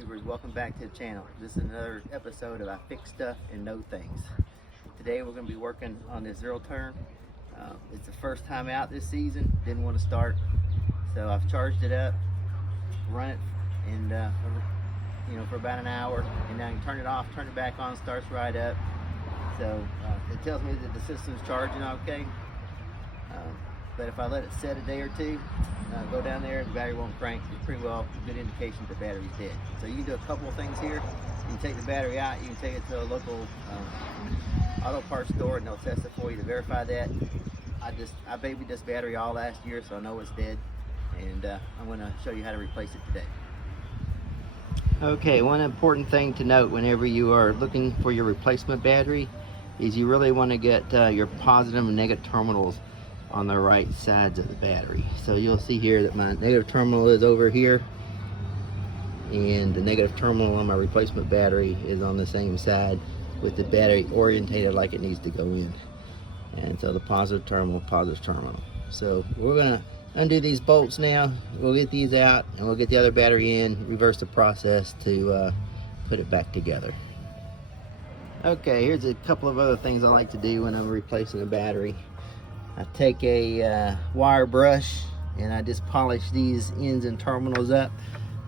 YouTubers, welcome back to the channel. This is another episode of IFixStuff and Know Things. Today we're going to be working on this zero turn. It's the first time out this season, didn't want to start, so I've charged it up, run it, and for about an hour, and now you can turn it off, turn it back on, starts right up. So it tells me that the system's charging okay. But if I let it set a day or two, go down there, the battery won't crank. It's pretty well a good indication the battery's dead. So you can do a couple of things here. You can take the battery out, you can take it to a local auto parts store and they'll test it for you to verify that. I babied this battery all last year, so I know it's dead, and I'm going to show you how to replace it today. Okay, one important thing to note whenever you are looking for your replacement battery is you really want to get your positive and negative terminals on the right sides of the battery. So you'll see here that my negative terminal is over here, and the negative terminal on my replacement battery is on the same side, with the battery orientated like it needs to go in. And so the positive terminal. So we're gonna undo these bolts now. We'll get these out and we'll get the other battery in, reverse the process to put it back together. Okay, here's a couple of other things I like to do when I'm replacing a battery. I take a wire brush and I just polish these ends and terminals up.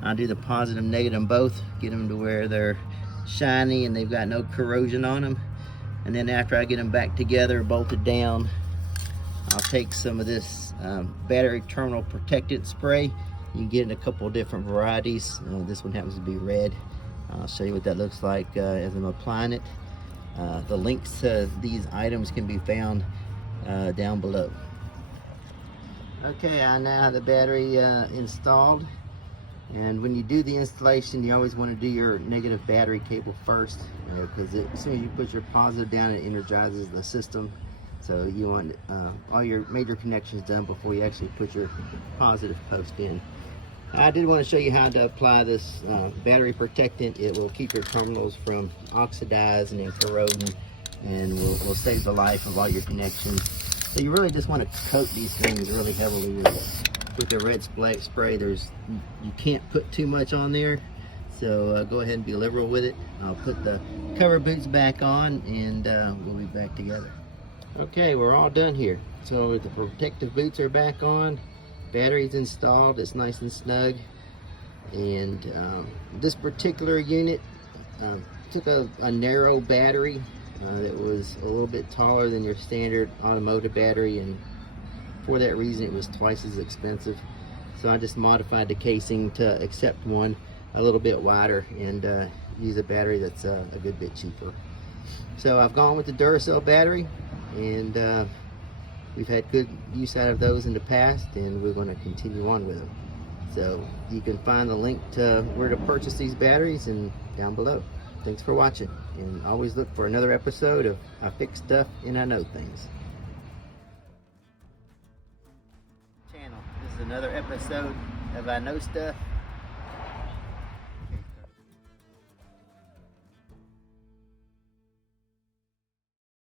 I do the positive and negative both, get them to where they're shiny and they've got no corrosion on them. And then after I get them back together, bolted down, I'll take some of this battery terminal protectant spray. You can get in a couple of different varieties. This one happens to be red. I'll show you what that looks like as I'm applying it. The links to these items can be found down below. Okay, I now have the battery installed, and when you do the installation you always want to do your negative battery cable first, because as soon as you put your positive down it energizes the system. So you want all your major connections done before you actually put your positive post in. I did want to show you how to apply this battery protectant. It will keep your terminals from oxidizing and corroding, and will save the life of all your connections. So you really just want to coat these things really heavily with the red spray. You can't put too much on there, so go ahead and be liberal with it. I'll put the cover boots back on and we'll be back together. Okay, we're all done here. So the protective boots are back on, battery's installed, it's nice and snug, and this particular unit took a narrow battery that was a little bit taller than your standard automotive battery, and for that reason it was twice as expensive. So I just modified the casing to accept one a little bit wider and use a battery that's a good bit cheaper. So I've gone with the Duracell battery, and we've had good use out of those in the past, and we're going to continue on with them. So you can find the link to where to purchase these batteries and down below. Thanks for watching, and always look for another episode of IFixStuff and I Know Things. Channel. This is another episode of I Know Stuff